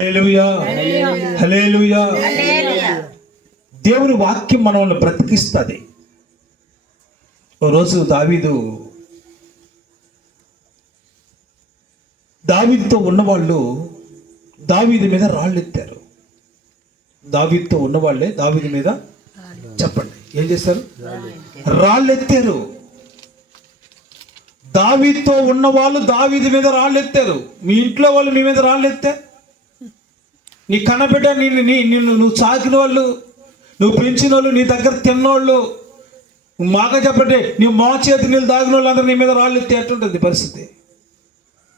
హల్లెలూయా, హల్లెలూయా. దేవుని వాక్యం మనల్ని బ్రతికిస్తుంది. ఓ రోజు దావీదుతో ఉన్నవాళ్ళు దావీదు మీద రాళ్ళు ఎత్తారు. దావీదుతో ఉన్నవాళ్ళే దావీదు మీద చెప్పండి ఏం చేస్తారు? రాళ్ళు ఎత్తారు. దావీదుతో ఉన్నవాళ్ళు దావీదు మీద రాళ్ళు ఎత్తారు. మీ ఇంట్లో వాళ్ళు నీ మీద రాళ్ళు ఎత్తే, నీ కన్నబిడ్డ నిన్ను నువ్వు సాకిన వాళ్ళు, నువ్వు పెంచిన వాళ్ళు, నీ దగ్గర తిన్నోళ్ళు, మాగా చెప్పండి నీ మా చేతి నీళ్ళు దాగిన వాళ్ళు అందరూ నీ మీద రాళ్ళు ఎత్తి ఎట్టుంటుంది పరిస్థితి?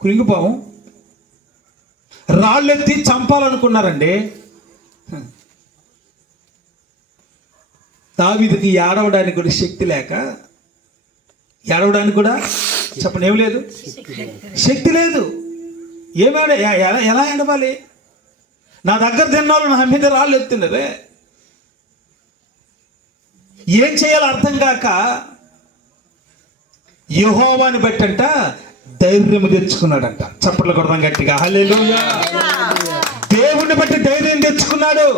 కృంగిపోవం. రాళ్ళు ఎత్తి చంపాలనుకున్నారండి. దావీదుకి ఏడవడానికి కూడా శక్తి లేక, ఏడవడానికి కూడా చెప్పండి ఏం లేదు, శక్తి లేదు. ఏమైనా ఎలా ఏడవాలి? నా దగ్గర తిన్నాళ్ళు నా మీద రాళ్ళు ఎత్తినరే. ఏం చేయాలో అర్థం కాక యెహోవాని బట్టంట ధైర్యం తెచ్చుకున్నాడంట. చప్పట్లు కొడదాం గట్టిగా హల్లెలూయా. దేవుణ్ణి బట్టి ధైర్యం తెచ్చుకున్నాడు.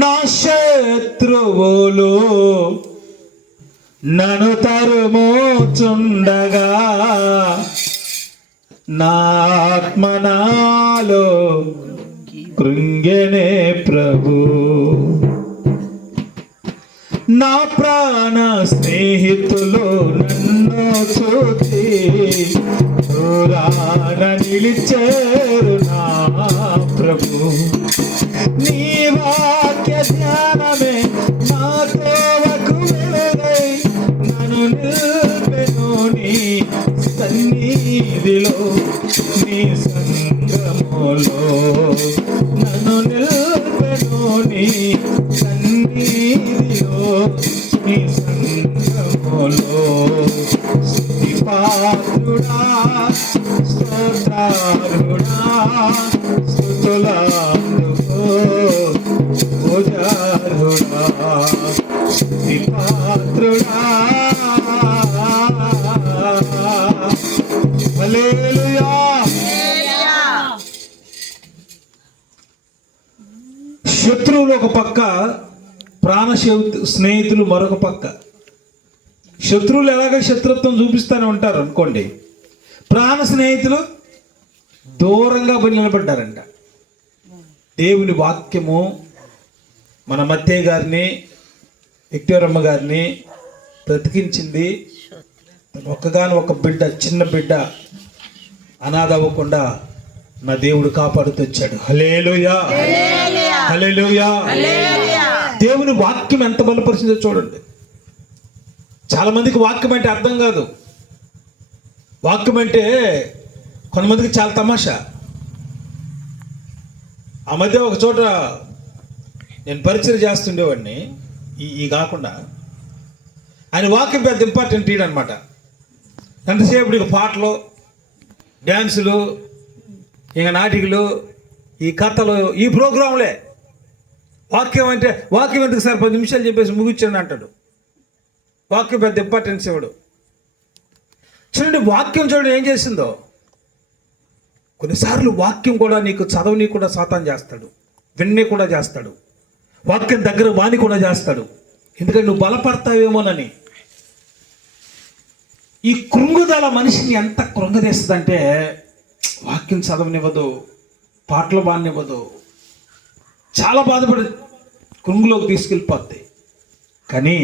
నా శత్రువులు నన్ను తరుముచుండగా నా ఆత్మ నాలో కృంగెనే ప్రభు. నా ప్రాణ స్నేహితులు నన్ను చూచి దూరాన నిలిచేరు నా ప్రభు. నీ వాక్య ధ్యానమే నా తోవకు వెలుగై నన్ను నిల్పెను నీ సన్నిధిలో, నీ సంగములో నన్ను నిల్పెను నీ సన్నిధిలో, నీ సంగములో. స్తుతి పాత్రుడా స్తోత్రార్హుడా స్తుతులందుకో పూజార్హుడా. స్తుతి పాత్రుడా హల్లెలూయా. శత్రువులు ఒక పక్క, ప్రాణ స్నేహితులు మరొక పక్క. శత్రువులు ఎలాగ శత్రుత్వం చూపిస్తూనే ఉంటారు అనుకోండి, ప్రాణ స్నేహితులు దూరంగా పోయి నిలబడ్డారంట. దేవుని వాక్యము మన మత్తయ్య గారిని, విక్టోరమ్మ గారిని బ్రతికించింది. ఒక్కగాను ఒక బిడ్డ, చిన్న బిడ్డ అనాథ అవ్వకుండా నా దేవుడు కాపాడుతూ వచ్చాడు. హల్లెలూయా, హల్లెలూయా. దేవుని వాక్యం ఎంత బలపరిచిందో చూడండి. చాలా మందికి వాక్యం అంటే అర్థం కాదు. వాక్యం అంటే కొంతమందికి చాలా తమాషా. ఆ మధ్య ఒక చోట నేను పరిచయం చేస్తుండేవాడిని, ఈ కాకుండా ఆయన వాక్యం పెద్ద ఇంపార్టెంట్ అనమాట. ఎంతసేపు ఇక పాటలు, డ్యాన్సులు, ఇక నాటికలు, ఈ కథలు, ఈ ప్రోగ్రాంలే. వాక్యం అంటే వాక్యం ఎందుకు సార్ 10 నిమిషాలు చెప్పేసి ముగించండి అంటాడు. వాక్యం పెద్ద ఇంపార్టెన్స్ ఇవ్వడు. చూడండి వాక్యం చూడండి ఏం చేసిందో. కొన్నిసార్లు వాక్యం కూడా నీకు చదవని కూడా సాతాను చేస్తాడు, విన్ని కూడా చేస్తాడు, వాక్యం దగ్గర వాణి కూడా చేస్తాడు. ఎందుకంటే నువ్వు బలపడతావేమోనని. ఈ కృంగుదల మనిషిని ఎంత కృంగదీస్తుందంటే వాక్యం చదవనివ్వదు, పాటలు బానివ్వదు, చాలా బాధపడి కృంగులోకి తీసుకెళ్ళిపోద్ది. కానీ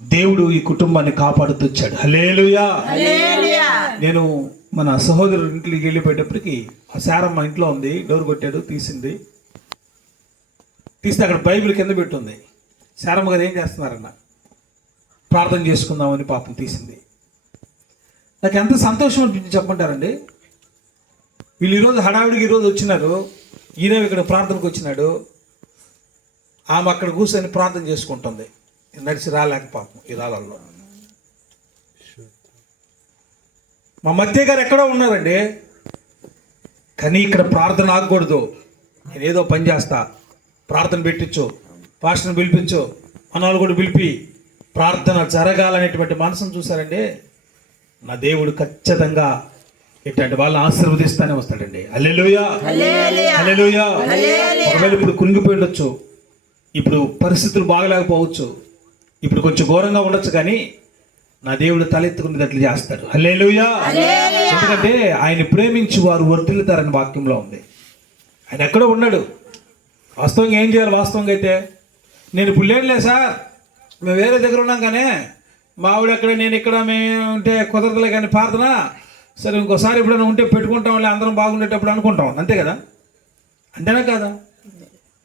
దేవుడు ఈ కుటుంబాన్ని కాపాడుతూ వచ్చాడు. హల్లెలూయా. నేను మన సహోదరుడి ఇంటికి వెళ్ళిపోయేటప్పటికి ఆ శారమ్మ ఇంట్లో ఉంది. డోర్ కొట్టాడు, తీస్తే అక్కడ బైబిల్ కింద పెట్టుంది. శారమ్మ గారు ఏం చేస్తున్నారన్న, ప్రార్థన చేసుకుందామని పాపం తీసింది. నాకు ఎంత సంతోషం అనిపించి చెప్పంటారండి. వీళ్ళు ఈరోజు హడావిడికి ఈరోజు వచ్చినారు, ఈయన ఇక్కడ ప్రార్థనకు వచ్చినాడు. ఆమె అక్కడ కూర్చొని ప్రార్థన చేసుకుంటుంది. నడిచి రాలేక పాపం ఈ రాళ్ళల్లో. మా మధ్య గారు ఎక్కడో ఉన్నారండి, కానీ ఇక్కడ ప్రార్థన ఆగకూడదు. నేను ఏదో పని చేస్తా, ప్రార్థన పెట్టించు, పాస్టర్ని పిలిపించు, మనవాళ్ళు కూడా పిలిపి ప్రార్థన జరగాలనేటువంటి మనసును చూసారండి. నా దేవుడు ఖచ్చితంగా ఇట్లాంటి వాళ్ళని ఆశీర్వదిస్తానే వస్తాడండి. హల్లెలూయా, హల్లెలూయా. ఒకవేళ ఇప్పుడు కుంగిపోయి ఉండొచ్చు, ఇప్పుడు పరిస్థితులు బాగలేకపోవచ్చు, ఇప్పుడు కొంచెం ఘోరంగా ఉండొచ్చు, కానీ నా దేవుడు తలెత్తుకునేటట్లు చేస్తాడు. హల్లెలూయా. ఎందుకంటే ఆయన ప్రేమించి వారు వర్ధిల్లుతారని వాక్యంలో ఉంది. ఆయన ఎక్కడో ఉన్నాడు. వాస్తవంగా ఏం చేయాలి? వాస్తవంగా అయితే నేను ఇప్పుడు లేనులే సార్, మేము వేరే దగ్గర ఉన్నాం, కానీ మా ఆవిడ ఎక్కడ, నేను ఇక్కడ, మేము ఉంటే కుదరదులే కానీ ప్రార్థన సరే ఇంకోసారి ఎప్పుడైనా ఉంటే పెట్టుకుంటాంలే, అందరం బాగుండేటప్పుడు అనుకుంటాం, అంతే కదా? అంతేనా కాదా?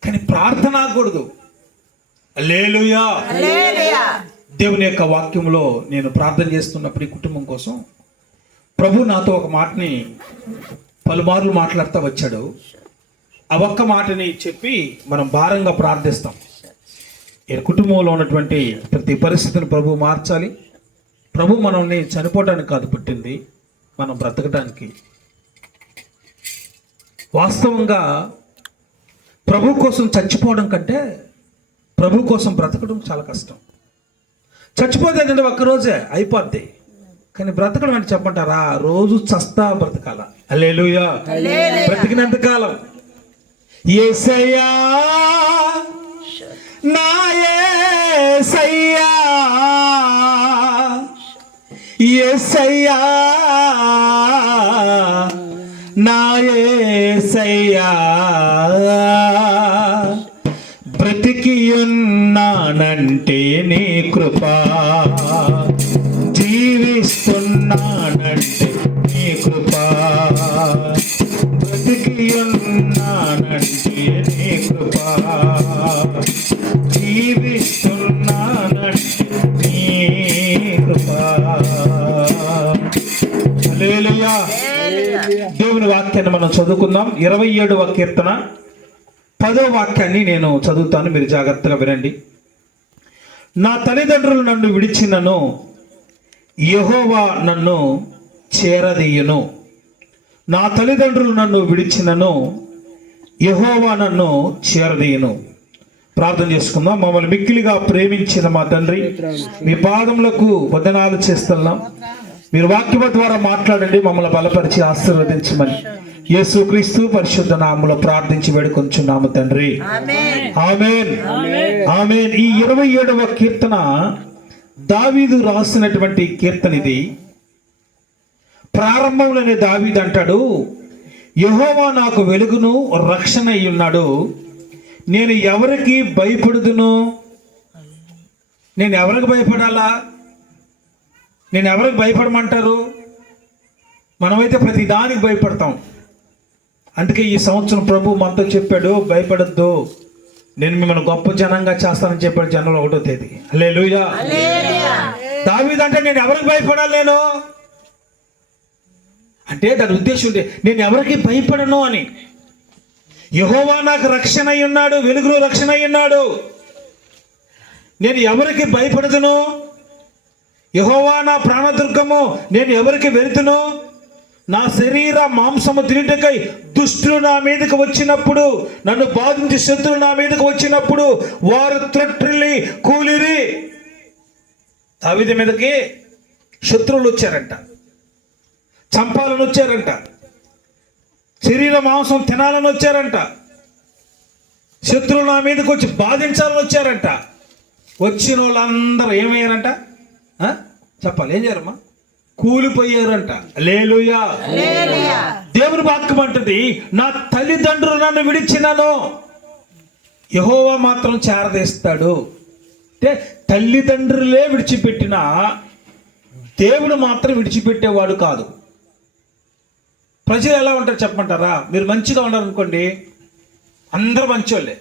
కానీ ప్రార్థన ఆగకూడదు. హల్లెలూయా. దేవుని యొక్క వాక్యంలో నేను ప్రార్థన చేస్తున్నప్పుడు ఈ కుటుంబం కోసం ప్రభు నాతో ఒక మాటని పలుమార్లు మాట్లాడుతూ వచ్చాడు. ఆ ఒక్క మాటని చెప్పి మనం భారంగా ప్రార్థిస్తాం. ఈ కుటుంబంలో ఉన్నటువంటి ప్రతి పరిస్థితిని ప్రభు మార్చాలి. ప్రభు మనల్ని చనిపోవడానికి కాదు పుట్టింది, మనం బ్రతకడానికి. వాస్తవంగా ప్రభు కోసం చచ్చిపోవడం కంటే ప్రభు కోసం బ్రతకడం చాలా కష్టం. చచ్చిపోతే ఏంటంటే ఒక్కరోజే అయిపోద్ది, కానీ బ్రతకడం అంటే చెప్పంటారా? రోజు చస్తా బ్రతకాల. హల్లెలూయా. బ్రతికినంత కాలం యేసయ్యా నా యేసయ్యా, యేసయ్యా నా యేసయ్యా, బ్రతికి ఉన్నానంటే నీ కృపా, జీవిస్తున్నానంటే నీ కృపా, బ్రతికి ఉన్నానంటే నీ కృపా, జీవిస్తున్నానంటే నీ కృపా. హల్లెలూయా. దేవుని వాక్యాన్ని మనం చదువుకుందాం. 27వ కీర్తన 10వ వాక్యాన్ని నేను చదువుతాను, మీరు జాగ్రత్తగా వినండి. నా తల్లిదండ్రులు నన్ను విడిచినను యెహోవా నన్ను చేరదీయును. నా తల్లిదండ్రులు నన్ను విడిచినను యెహోవా నన్ను చేరదీయును. ప్రార్థన చేసుకుందాం. మమ్మల్ని మిక్కిలిగా ప్రేమించిన మా తండ్రి, మీ పాదములకు వందనాలు చేస్తున్నాం. మీరు వాక్యం ద్వారా మాట్లాడండి, మమ్మల్ని బలపరిచి ఆశీర్వదించమని యేసుక్రీస్తు పరిశుద్ధ నామములో ప్రార్థించి వేడుకొంచున్నాము తండ్రి. ఆమేన్, ఆమేన్. ఈ 27వ కీర్తన దావీదు రాసినటువంటి కీర్తన ఇది. ప్రారంభంలోనే దావీదు అంటాడు, యెహోవా నాకు వెలుగును రక్షణ అయ్యున్నాడు, నేను ఎవరికి భయపడుదును? నేను ఎవరికి భయపడాలా? నేను ఎవరికి భయపడమంటారు? మనమైతే ప్రతి దానికి భయపడతాం. అందుకే ఈ సంవత్సరం ప్రభు మనతో చెప్పాడు, భయపడద్దు, నేను మిమ్మల్ని గొప్ప జనంగా చేస్తానని చెప్పాడు జనవరి 1వ తేదీ. హల్లెలూయా. దావీదు అంటే నేను ఎవరికి భయపడాలి? నేను అంటే దాని ఉద్దేశం నేను ఎవరికి భయపడను అని. యెహోవా నాకు రక్షణ అయి ఉన్నాడు, వెలుగులో రక్షణ అయి ఉన్నాడు, నేను ఎవరికి భయపడదును? యెహోవా నా ప్రాణదుర్గము, నేను ఎవరికి వెళ్తును? నా శరీర మాంసము తినుటకై దుష్టులు నా మీదకి వచ్చినప్పుడు, నన్ను బాధించి శత్రులు నా మీదకి వచ్చినప్పుడు వారు త్రొట్టిల్లి కూలిరి. దావీదు మీదకి శత్రువులు వచ్చారంట, చంపాలని వచ్చారంట, శరీర మాంసం తినాలని వచ్చారంట, శత్రువులు నా మీదకి వచ్చి బాధించాలని వచ్చారంట. వచ్చిన వాళ్ళందరూ ఏమయ్యారంట? చెప్పాలి, ఏం చేయారమ్మా? కూలిపోయారంట. హల్లెలూయా. దేవుని వాక్యం అంటది, నా తల్లిదండ్రులు నన్ను విడిచినను యెహోవా మాత్రం చేరదీస్తాడు. అంటే తల్లిదండ్రులే విడిచిపెట్టినా దేవుడు మాత్రం విడిచిపెట్టేవాడు కాదు. ప్రజలు ఎలా ఉంటారు చెప్పమంటారా? మీరు మంచిగా ఉన్నారనుకోండి, అందరూ మంచోళ్ళే.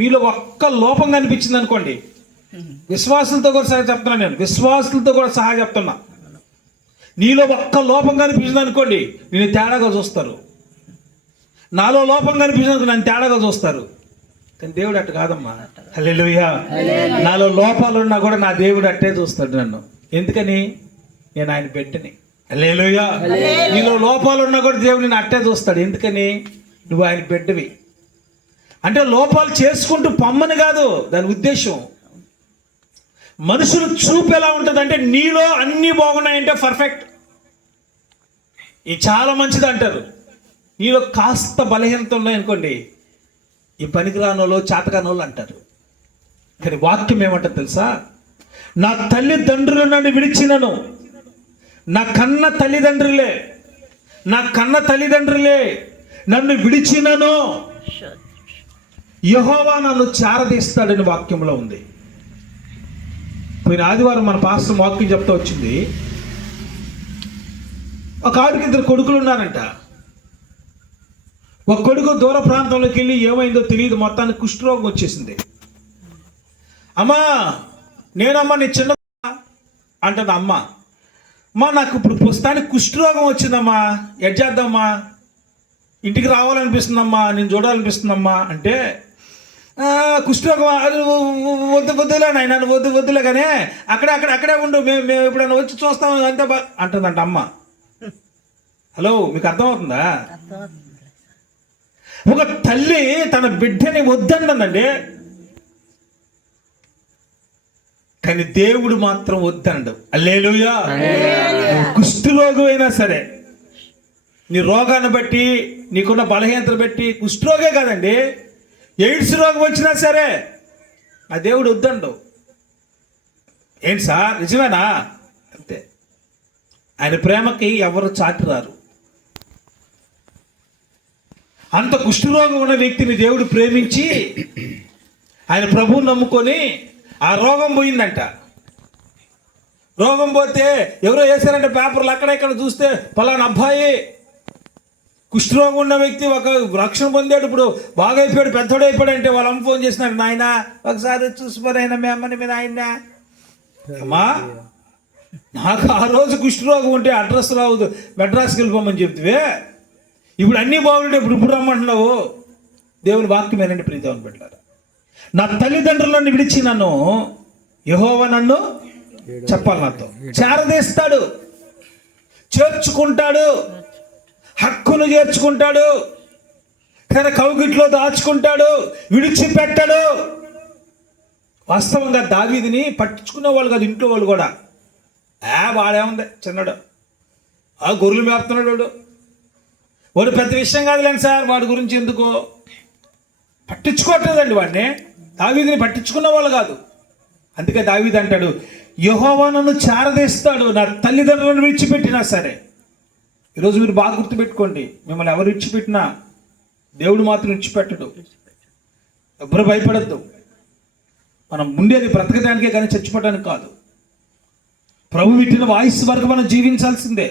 మీలో ఒక్క లోపం కనిపించింది అనుకోండి, విశ్వాసులతో కూడా సహా చెప్తున్నా, నేను విశ్వాసులతో కూడా సహా చెప్తున్నా, నీలో ఒక్క లోపం కనిపించింది అనుకోండి, నేను తేడాగా చూస్తారు. నాలో లోపం కనిపించింది నన్ను తేడాగా చూస్తారు. కానీ దేవుడు అట్టు కాదమ్మా. హల్లెలూయా. నాలో లోపాలు ఉన్నా కూడా నా దేవుడు అట్టే చూస్తాడు నన్ను. ఎందుకని? నేను ఆయన బిడ్డని. హల్లెలూయా. నీలో లోపాలు ఉన్నా కూడా దేవుడు నేను అట్టే చూస్తాడు. ఎందుకని? నువ్వు ఆయన బిడ్డవి. అంటే లోపాలు చేసుకుంటూ పొమ్మని కాదు దాని ఉద్దేశం. మనుషులు చూపు ఎలా ఉంటుంది అంటే, నీలో అన్నీ బాగున్నాయంటే పర్ఫెక్ట్, ఇది చాలా మంచిది అంటారు. నీలో కాస్త బలహీనత ఉన్నాయనుకోండి, ఈ పనికిరానోళ్ళు చేతకానోళ్ళు అంటారు. కానీ వాక్యం ఏమంటారు తెలుసా? నా తల్లిదండ్రులు నన్ను విడిచినను, నా కన్న తల్లిదండ్రులే నన్ను విడిచినను యెహోవా నన్ను చేరదీస్తాడని వాక్యంలో ఉంది. పోయిన ఆదివారం మన పాస్టర్ వాక్యం చెప్తా వచ్చింది. ఒక ఆవిడకి 2 కొడుకులు ఉన్నారంట. ఒక కొడుకు దూర ప్రాంతంలోకి వెళ్ళి ఏమైందో తెలియదు, మొత్తానికి కుష్ఠరోగం వచ్చేసింది. అమ్మా నేనమ్మా నీ చిన్న అంటది అమ్మ. అమ్మా నాకు ఇప్పుడు పుస్తానికి కుష్ఠరోగం వచ్చిందమ్మా, ఎడ్ చేద్దామా, ఇంటికి రావాలనిపిస్తుందమ్మా, నేను చూడాలనిపిస్తుందమ్మా అంటే, కుష్ఠరోగం వద్దులే నాయన, వద్దులే కానీ అక్కడే ఉండు, మేము ఎప్పుడైనా వచ్చి చూస్తాం అంతే అంటుందంట అమ్మ. హలో, మీకు అర్థమవుతుందా? ఒక తల్లి తన బిడ్డని వద్దండి, కానీ దేవుడు మాత్రం వద్దండు. హల్లెలూయా. కుష్ఠరోగం అయినా సరే, నీ రోగాన్ని బట్టి, నీకున్న బలహీనతను బట్టి, కుష్ఠరోగే కాదండి, ఎయిడ్స్ రోగం వచ్చినా సరే ఆ దేవుడు వద్దండు. ఏంటి సార్ నిజమేనా? అంతే. ఆయన ప్రేమకి ఎవరు చాటురారు. అంత కుష్ఠరోగం ఉన్న వ్యక్తిని దేవుడు ప్రేమించి ఆయన ప్రభువుని నమ్ముకొని ఆ రోగం పోయిందంట. రోగం పోతే ఎవరో వేశారంటే పేపర్లు అక్కడెక్కడ చూస్తే పలానా అబ్బాయి కుష్ఠరోగం ఉన్న వ్యక్తి ఒక రక్షణ పొందాడు, ఇప్పుడు బాగా అయిపోయాడు, పెద్దోడు అయిపోయాడు అంటే వాళ్ళ అమ్మ ఫోన్ చేసినాడు, నాయన ఒకసారి చూసిపోయినా మీ అమ్మని మీద ఆయన. అమ్మా నాకు ఆ రోజు కుష్ఠరోగం ఉంటే అడ్రస్ రావద్దు, మెడ్రాస్కి వెళ్ళిపోమని చెప్తే ఇప్పుడు అన్నీ బాగుంటే ఇప్పుడు రమ్మంటున్నావు. దేవుని వాక్యమేనండి ప్రీతమని పెట్టారు. నా తల్లిదండ్రులను విడిచి నన్ను యెహోవా నన్ను చెప్పాలి నాతో చేరదీస్తాడు, చేర్చుకుంటాడు, హక్కును చేర్చుకుంటాడు, తన కౌగిట్లో దాచుకుంటాడు, విడిచిపెట్టాడు. వాస్తవంగా దావీదుని పట్టించుకునే వాళ్ళు కాదు ఇంట్లో వాళ్ళు కూడా. వాడేముంది చిన్నడు, గొర్రెలు మేపుతున్నాడు, వాడు పెద్ద విషయం కాదులేండి సార్, వాడి గురించి ఎందుకో పట్టించుకోవట్లేదండి. వాడిని దావీదుని పట్టించుకున్న వాళ్ళు కాదు. అందుకే దావీదు అంటాడు, యెహోవా నన్ను చేరదీస్తాడు, నా తల్లిదండ్రులను విడిచిపెట్టినా సరే. ఈరోజు మీరు బాగా గుర్తుపెట్టుకోండి, మిమ్మల్ని ఎవరు విడిచిపెట్టినా దేవుడు మాత్రం విడిచిపెట్టడు. ఎవరు భయపడద్దు. మనం ఉండేది బ్రతకడానికే కానీ చచ్చిపోవడానికి కాదు. ప్రభు పెట్టిన వాయిస్ వరకు మనం జీవించాల్సిందే.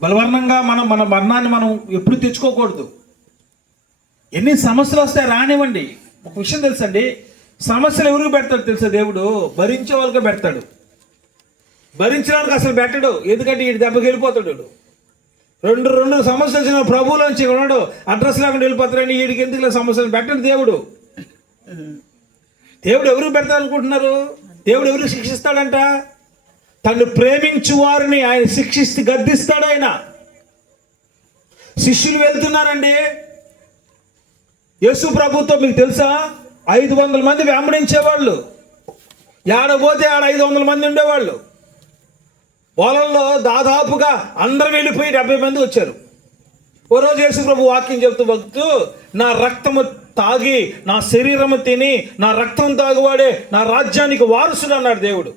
బలవర్ణంగా మన మరణాన్ని మనం ఎప్పుడు తెచ్చుకోకూడదు. ఎన్ని సమస్యలు వస్తాయి రానివ్వండి. ఒక విషయం తెలుసండి, సమస్యలు ఎవరికి పెడతాడు తెలుసా? దేవుడు భరించే వాళ్ళకే పెడతాడు. భరించిన వాళ్ళకి అసలు పెట్టడు. ఎందుకంటే ఈ దెబ్బకి వెళ్ళిపోతాడు. రెండు సమస్యలు వచ్చిన ప్రభువులోంచి ఉన్నాడు, అడ్రస్ లేకుండా వెళ్ళిపోతాడని వీడికి ఎందుకు సమస్యలు పెట్టడు దేవుడు. దేవుడు ఎవరికి పెడతాడనుకుంటున్నారు? దేవుడు ఎవరికి శిక్షిస్తాడంట? తను ప్రేమించు వారిని ఆయన శిక్షిస్తే గద్దిస్తాడు ఆయన. శిష్యులు వెళ్తున్నారండి యేసు ప్రభుతో. మీకు తెలుసా 500 మంది వెంబడించేవాళ్ళు. ఏడపోతే 500 మంది ఉండేవాళ్ళు. వాళ్ళల్లో దాదాపుగా అందరూ వెళ్ళిపోయి 70 మంది వచ్చారు. ఓ రోజు యేసు ప్రభు వాక్యం చెబుతూ నా రక్తము తాగి నా శరీరము తిని నా రక్తం తాగువాడే నా రాజ్యానికి వారసుడు అన్నాడు దేవుడు.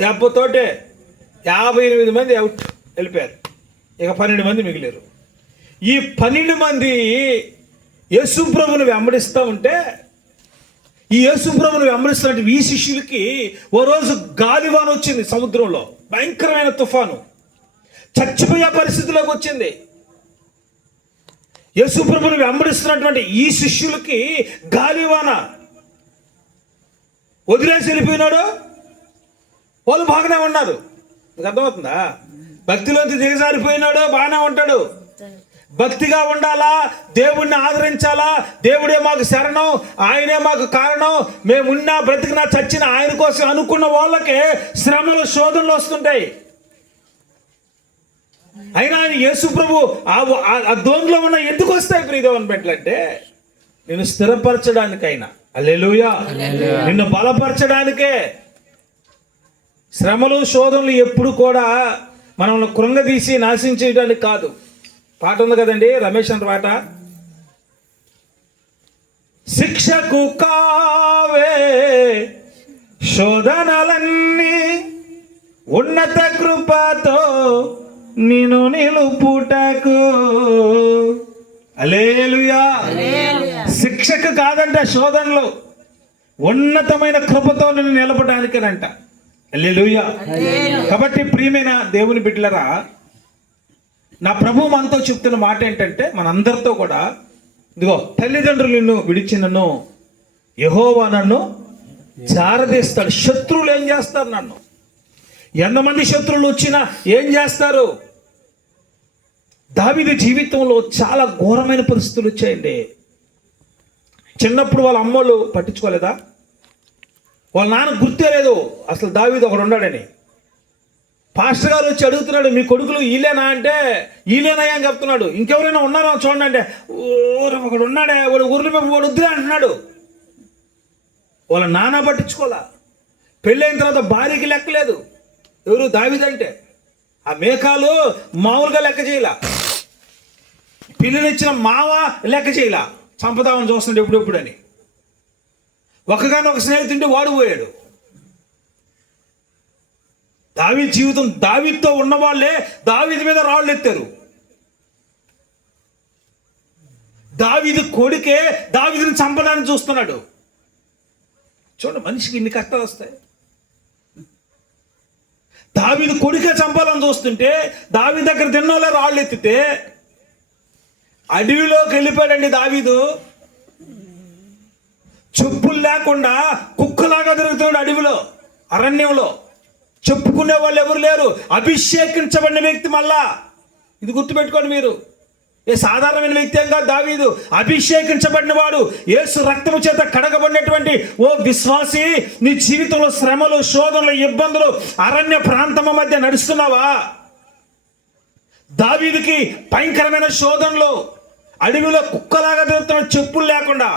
దెబ్బతోటే 58 మంది అవుట్ వెళ్ళిపోయారు. ఇక 12 మంది మిగిలేరు. ఈ 12 మంది యేసు ప్రభువును వెంబడిస్తూ ఉంటే, ఈ యేసు ప్రభువును వెంబడిస్తున్నట్టు ఈ శిష్యులకి ఓ రోజు గాలివాన వచ్చింది. సముద్రంలో భయంకరమైన తుఫాను, చచ్చిపోయే పరిస్థితిలోకి వచ్చింది. యేసు ప్రభువును వెంబడిస్తున్నటువంటి ఈ శిష్యులకి గాలివాన వదిలేసి వెళ్ళిపోయినాడు. వాళ్ళు బాగానే ఉన్నారు. మీకు అర్థమవుతుందా? భక్తిలోకి దిగజారిపోయినాడు, బాగానే ఉంటాడు. భక్తిగా ఉండాలా, దేవుణ్ణి ఆదరించాలా, దేవుడే మాకు శరణం, ఆయనే మాకు కారణం, మేమున్నా బ్రతికినా చచ్చిన ఆయన కోసం అనుకున్న వాళ్ళకే శ్రమలు శోధనలు వస్తుంటాయి. అయినా ఆయన యేసు ప్రభు ఆ దోన్లో ఉన్న ఎందుకు వస్తాయి ప్రియదేవన్ పెట్టలంటే నిన్ను స్థిరపరచడానికైనా, హల్లెలూయా, నిన్ను బలపరచడానికే. శ్రమలు శోధనలు ఎప్పుడు కూడా మనల్ని కృంగదీసి నాశనం చేయడానికి కాదు. పాట ఉంది కదండి, రమేష్ అన్న పాట. శిక్షకు కావే శోధనలన్నీ ఉన్నత కృపతో నిన్ను నిలుపుటకు. హల్లెలూయా. శిక్షకు కాదంట శోధనలు, ఉన్నతమైన కృపతో నిన్ను నిలపడానికేనంట. హల్లెలూయా. కాబట్టి ప్రియమైన దేవుని బిడ్డలరా, నా ప్రభువు మనతో చెప్తున్న మాట ఏంటంటే, మనందరితో కూడా, ఇదిగో తల్లిదండ్రులు నిన్ను విడిచినను యెహోవా నన్ను జారదీస్తాడు. శత్రువులు ఏం చేస్తారు? నన్ను ఎంతమంది శత్రువులు వచ్చినా ఏం చేస్తారు? దావీదు జీవితంలో చాలా ఘోరమైన పరిస్థితులు వచ్చాయండి. చిన్నప్పుడు వాళ్ళ అమ్మోళ్ళు పట్టించుకోలేదా? వాళ్ళ నాన్న గుర్తే లేదు అసలు దావీదు ఒకడు ఉన్నాడని. పాస్టర్ గారు వచ్చి అడుగుతున్నాడు, మీ కొడుకులు ఈలేనా అంటే, ఈలేనాయా అని చెప్తున్నాడు. ఇంకెవరైనా ఉన్నారా చూడండి అంటే, ఒకడు ఉన్నాడే, వాడు ఊర్లు మేము వాడు వద్దులే అంటున్నాడు. వాళ్ళ నాన్న పట్టించుకోలే. పెళ్ళైన తర్వాత భార్యకి లెక్కలేదు. ఎవరు? దావీదంటే. ఆ మేకాలు మామూలుగా లెక్క చేయలా, పిల్లనిచ్చిన మావ లెక్క చేయలా, చంపదామని చూస్తుండే ఎప్పుడెప్పుడు అని. ఒకగానొక స్నేహితుడి వాడు పోయాడు. దావీదు జీవితం, దావీదుతో ఉన్నవాళ్లే దావీదు మీద రాళ్ళు ఎత్తారు. దావీదు కొడుకే దావీదుని చంపడానికి చూస్తున్నాడు. చూడండి, మనిషికి ఇన్ని కష్టాలు వస్తాయి. దావీదు కొడుకే చంపాలని చూస్తుంటే దావీదు దగ్గర తిన్నోళ్ళే రాళ్ళు ఎత్తితే అడవిలోకి వెళ్ళిపోయాడండి దావీదు. చెప్పులు లేకుండా కుక్కలాగా తిరుగుతున్నాడు అడవిలో, అరణ్యంలో. చెప్పుకునే వాళ్ళు ఎవరు లేరు. అభిషేకించబడిన వ్యక్తి. మళ్ళా ఇది గుర్తుపెట్టుకోండి మీరు, ఏ సాధారణమైన వ్యక్తి ఏం కాదు దావీదు. అభిషేకించబడిన వాడు, యేసు రక్తము చేత కడగబడినటువంటి ఓ విశ్వాసి. నీ జీవితంలో శ్రమలు, శోధనలు, ఇబ్బందులు, అరణ్య ప్రాంతము మధ్య నడుస్తున్నావా? దావీదుకి భయంకరమైన శోధనలు, అడవిలో కుక్కలాగా తిరుగుతున్నాడు చెప్పులు లేకుండా.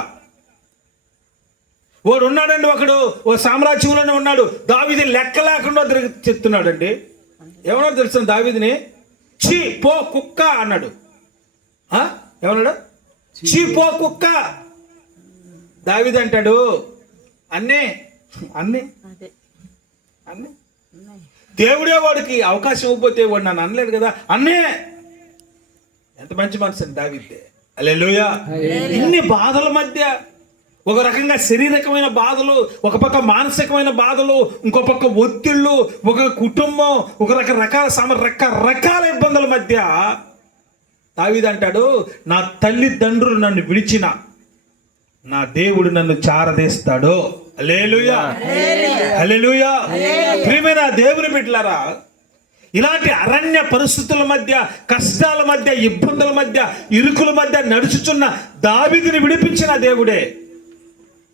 వాడు ఉన్నాడండి, ఒకడు ఓ సామ్రాజ్యంలోనే ఉన్నాడు. దావీదు లెక్క లేకుండా చెప్తున్నాడండి. ఏమన్నాడు తెలుసు దావీదుని? చీ పో కుక్క అన్నాడు. ఏమన్నాడు? చీ పో కుక్క. దావీదు అంటాడు, అన్నే అన్నే అన్నే. దేవుడే వాడికి అవకాశం ఇవ్వకపోతే వాడు నన్ను అనలేడు కదా, అన్నే. ఎంత మంచి మనసు అండి దావీదే. హల్లెలూయా. ఇన్ని బాధల మధ్య, ఒక రకంగా శారీరకమైన బాధలు, ఒక పక్క మానసికమైన బాధలు, ఇంకో పక్క ఒత్తిళ్ళు, ఒక కుటుంబం, ఒక రకరకాల ఇబ్బందుల మధ్య దావీదు అంటాడు, నా తల్లిదండ్రులు నన్ను విడిచిన నా దేవుడు నన్ను చారదీస్తాడు. హల్లెలూయా. హల్లెలూయా. ప్రియమైన దేవుని బిడ్డలారా, ఇలాంటి అరణ్య పరిస్థితుల మధ్య, కష్టాల మధ్య, ఇబ్బందుల మధ్య, ఇరుకుల మధ్య నడుచుచున్న దావీదుని విడిపించిన దేవుడే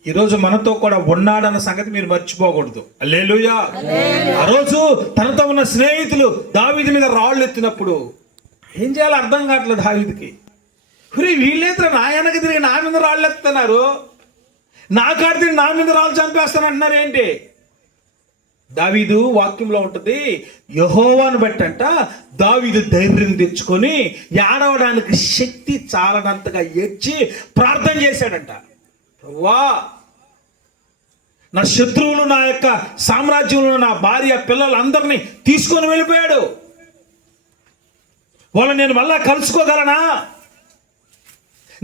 ఈరోజు మనతో కూడా ఉన్నాడన్న సంగతి మీరు మర్చిపోకూడదు. హల్లెలూయా. ఆ రోజు తనతో ఉన్న స్నేహితులు దావీదు మీద రాళ్ళు ఎత్తినప్పుడు ఏం చేయాలో అర్థం కావట్లేదు దావీదుకి. వీళ్ళేతర నా వెనక తిరిగి నా మీద రాళ్ళు ఎత్తుతున్నారు, నా కాడ తిరిగి నా మీద రాళ్ళు చంపేస్తానంటున్నారు ఏంటి? దావీదు వాక్యంలో ఉంటుంది, యెహోవాను బట్టంట దావీదు ధైర్యం తెచ్చుకొని ఏడవడానికి శక్తి చాలనంతగా ఏడ్చి ప్రార్థన చేశాడంట. ప్రభువా, నా శత్రువులు, నా యొక్క సామ్రాజ్యంలో నా భార్య పిల్లలందరినీ తీసుకొని వెళ్ళిపోయాడు. వాళ్ళు నేను మళ్ళా కలుసుకోగలనా?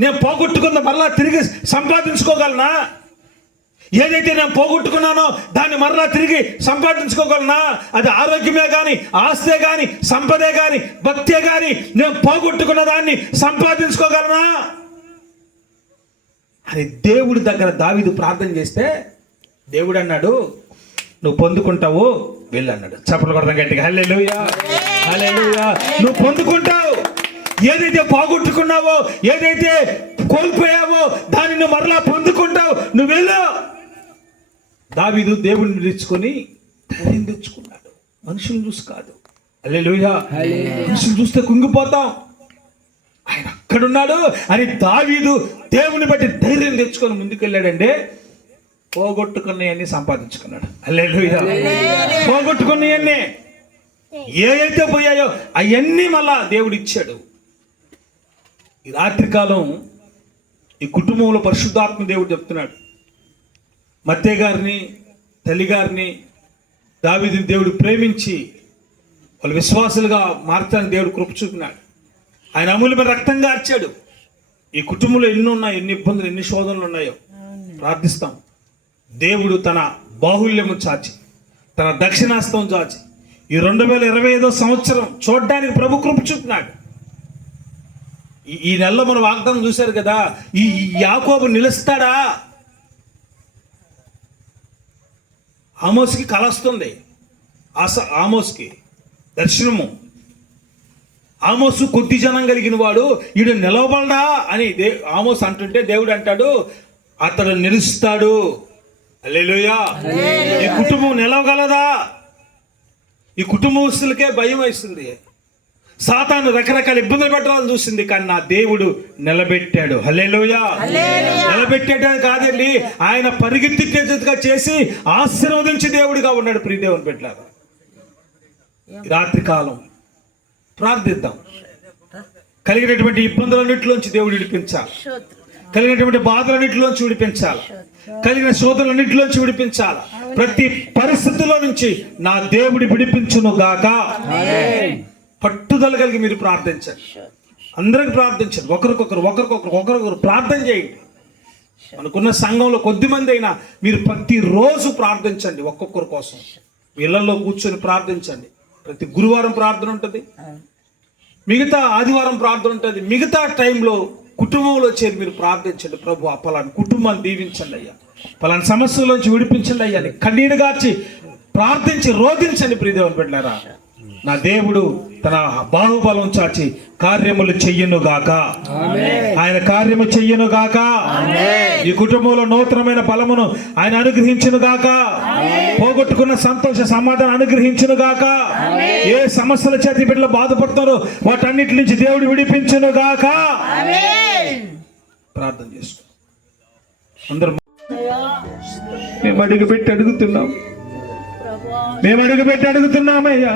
నేను పోగొట్టుకున్న మళ్ళా తిరిగి సంపాదించుకోగలనా? ఏదైతే నేను పోగొట్టుకున్నానో దాన్ని మరలా తిరిగి సంపాదించుకోగలనా? అది ఆరోగ్యమే కానీ, ఆస్తే కానీ, సంపదే కానీ, భక్తే కానీ, నేను పోగొట్టుకున్న దాన్ని సంపాదించుకోగలనా అని దేవుడి దగ్గర దావీదు ప్రార్థన చేస్తే దేవుడు అన్నాడు, నువ్వు పొందుకుంటావు, వెళ్ళన్నాడు. చప్పట్లు కొడతాం గట్టిగా. హల్లెలూయా. హల్లెలూయా. నువ్వు పొందుకుంటావు. ఏదైతే పోగొట్టుకున్నావో, ఏదైతే కోల్పోయావో దాన్ని నువ్వు మరలా పొందుకుంటావు. నువ్వు వెళ్ళు. దావీదు దేవుడిని తెచ్చుకొని ధైర్యం తెచ్చుకున్నాడు, మనుషులను చూసి కాదు. హల్లెలూయా. మనుషులు చూస్తే కుంగిపోతాం, ఆయన అక్కడున్నాడు అని దావీదు దేవుని బట్టి ధైర్యం తెచ్చుకొని ముందుకెళ్ళాడండి. పోగొట్టుకున్నవన్నీ సంపాదించుకున్నాడు. హల్లెలూయా. పోగొట్టుకున్నవన్నీ ఏ అయితే పోయాయో అవన్నీ మళ్ళా దేవుడు ఇచ్చాడు. ఈ రాత్రికాలం ఈ కుటుంబంలో పరిశుద్ధాత్మ దేవుడు చెప్తున్నాడు. మత్తయ్య గారిని, తల్లి గారిని దావీదుని దేవుడు ప్రేమించి వాళ్ళు విశ్వాసులుగా మార్చడానికి దేవుడు కృప చూపినాడు. ఆయన అమూల్యమైన రక్తం గార్చాడు. ఈ కుటుంబంలో ఎన్ని ఉన్నాయి, ఎన్ని ఇబ్బందులు, ఎన్ని శోధనలు ఉన్నాయో ప్రార్థిస్తాం. దేవుడు తన బాహుల్యము చాచి, తన దక్షిణాస్తం చాచి ఈ 2025 సంవత్సరం చూడడానికి ప్రభు కృప చూపినాడు. ఈ నెలలో మన వాగ్దానం చూశారు కదా, ఈ యాకోబు నిలుస్తాడా? ఆమోస్కి కల వస్తుంది, ఆమోస్కి దర్శనము. ఆమోసు కొద్ది జనం కలిగిన వాడు, ఈడు నిలవబడడా అని ఆమోస్ అంటుంటే దేవుడు అంటాడు, అతడు నిలుస్తాడు. హల్లెలూయా. ఈ కుటుంబం నిలవగలదా? ఈ కుటుంబస్తులకే భయం వేస్తుంది. సాతాను రకరకాల ఇబ్బందులు పెట్టాలని చూసింది, కానీ నా దేవుడు నిలబెట్టాడు. హల్లెలూయా. నిలబెట్టేటది కాదండి, ఆయన పరిగెత్తిగా చేసి ఆశీర్వదించి దేవుడిగా ఉన్నాడు. ప్రియ దేవుని బిడ్డలారా, రాత్రి కాలం ప్రార్థిద్దాం. కలిగినటువంటి ఇబ్బందులన్నింటిలోంచి దేవుడు విడిపించాలి, కలిగినటువంటి బాధలన్నింటిలోంచి విడిపించాలి, కలిగిన శోధనలన్నింటిలోంచి విడిపించాలి. ప్రతి పరిస్థితుల్లో నుంచి నా దేవుడి విడిపించును గాక. పట్టుదల కలిగి మీరు ప్రార్థించండి. అందరికి ప్రార్థించండి. ఒకరికొకరు ప్రార్థన చేయండి. మనకున్న సంఘంలో కొద్ది మంది అయినా మీరు ప్రతిరోజు ప్రార్థించండి. ఒక్కొక్కరి కోసం ఇళ్లలో కూర్చొని ప్రార్థించండి. ప్రతి గురువారం ప్రార్థన ఉంటుంది, మిగతా ఆదివారం ప్రార్థన ఉంటుంది. మిగతా టైంలో కుటుంబంలో చేరి మీరు ప్రార్థించండి. ప్రభు పలాని కుటుంబాన్ని దీవించండి అయ్యా, పలాని సమస్యలోంచి విడిపించండి అయ్యా అని కన్నీరు గార్చి ప్రార్థించి రోధించండి. ప్రియదేవుని బిడ్డలారా, నా దేవుడు తన బాహుబలం చాచి కార్యములు చెయ్యను గాక. ఆయన కార్యము చెయ్యను గాక. ఈ కుటుంబంలో నూతనమైన బలమును ఆయన అనుగ్రహించును గాక. పోగొట్టుకున్న సంతోష సమాధానం అనుగ్రహించును గాక. ఏ సమస్యల చేతి బిడ్డలు బాధపడతారో వాటన్నిటి నుంచి దేవుడు విడిపించును గాక. ప్రార్థన చేసుకో. అందరూ మేము అడుగుపెట్టి అడుగుతున్నామయ్యా.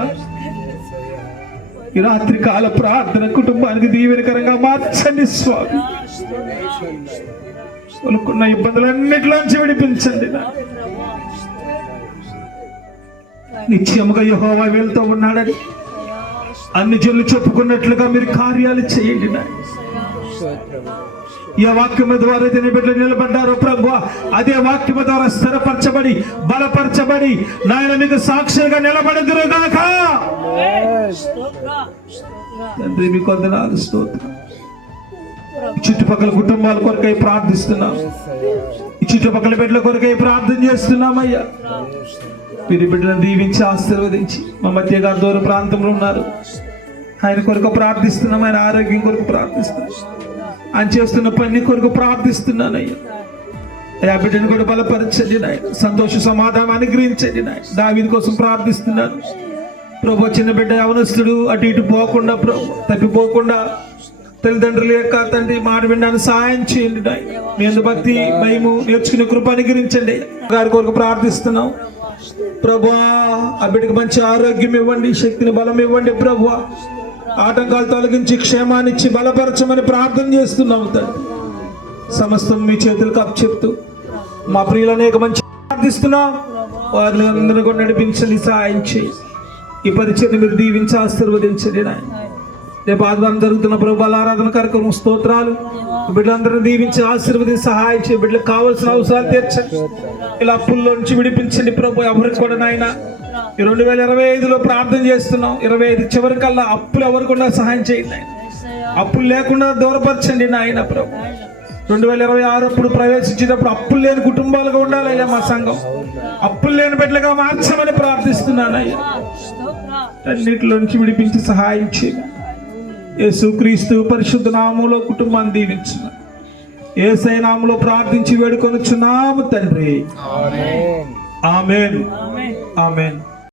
ఈ రాత్రి కాల ప్రార్థన కుటుంబానికి దీవెనకరంగా మార్చండి స్వామి. అనుకున్న ఇబ్బందులన్నిటిలోంచి విడిపించండి. నిత్యముగా యెహోవా వీళ్ళతో ఉన్నాడని అన్ని జనులు చెప్పుకున్నట్లుగా మీరు కార్యాలు చేయండి. ఏ వాక్యము ద్వారా అయితే బిడ్డలు నిలబడ్డారో ప్రభువా, అదే వాక్యము ద్వారా స్థిరపరచబడి బలపరచబడి నాయన మీకు సాక్షిగా నిలబడదురుగాక. తండ్రి మీకు వందనాలు, స్తోత్రం. చుట్టుపక్కల కుటుంబాల కొరకై ప్రార్థిస్తున్నాం. ఈ చుట్టుపక్కల బిడ్డల కొరకై ప్రార్థన చేస్తున్నామయ్యా. మీరు బిడ్డలను దీవించి ఆశీర్వదించి మా మధ్య గారు దూర ప్రాంతంలో ఉన్నారు, ఆయన కొరకు ప్రార్థిస్తున్నాం. ఆయన ఆరోగ్యం కొరకు ప్రార్థిస్తున్నాం. ఆయన చేస్తున్న పని కొరకు ప్రార్థిస్తున్నానయ్యా. అయ్యా బిడ్డను కూడా బలపరచండి నాయన, సంతోష సమాధానం అనుగ్రహించండి నాయన. దావీదు కోసం ప్రార్థిస్తున్నాను ప్రభు. చిన్న బిడ్డ యవనస్తుడు అటు ఇటు పోకుండా ప్రభు, తప్పిపోకుండా తల్లిదండ్రుల యొక్క తండ్రి మాట వినడానికి సహాయం చేయండి నాయన. మీ అందు భక్తి భయము నేర్చుకునే కృప అనుగ్రహించండి. గారి కొరకు ప్రార్థిస్తున్నాం ప్రభు. ఆ బిడ్డకు మంచి ఆరోగ్యం ఇవ్వండి, శక్తిని బలం ఇవ్వండి ప్రభు. ఆటంకాలు తొలగించి క్షేమాన్నిచ్చి బలపరచమని ప్రార్థన చేస్తున్నాము తండ్రి. సమస్తం మీ చేతులకు అప్పచెప్తూ మా ప్రియులు అనేక మంచి ప్రార్థిస్తున్నాం. వారిని అందరూ కూడా నడిపించండి, సహాయం చేయి. ఈ పరిచయం మీరు దీవించి ఆశీర్వదించండి నాయన. రేపు ఆదివారం జరుగుతున్న ప్రభు ఆరాధన కార్యక్రమం స్తోత్రాలు. బిడ్డలందరినీ దీవించి ఆశీర్వదించి సహాయం చేయి. బిడ్డలకు కావాల్సిన అవసరాలు తీర్చండి. ఇలా అప్పుల్లో నుంచి విడిపించండి ప్రభు. ఎవరికి కూడా నాయన ఈ 2025లో ప్రార్థన చేస్తున్నాం. 25 చివరి కల్లా అప్పులు ఎవరికుండా సహాయం చేయండి నాయన. అప్పులు లేకుండా దూరపరచండి నాయన ప్రభు. 2026 అప్పుడు ప్రవేశించేటప్పుడు అప్పులు లేని కుటుంబాలుగా ఉండాలయ్యా మా సంఘం. అప్పులు లేని బిడ్డలుగా మార్చమని ప్రార్థిస్తున్నానయ్యా. అన్నిటిలోంచి విడిపించి సహాయం చేయండి. యేసుక్రీస్తు పరిశుద్ధ నామములో కుటుంబాన్ని దీవించిన యేసయ్య నామములో ప్రార్థించి వేడుకొనుచున్నాము తండ్రి. ఆమేన్, ఆమేన్, ఆమేన్.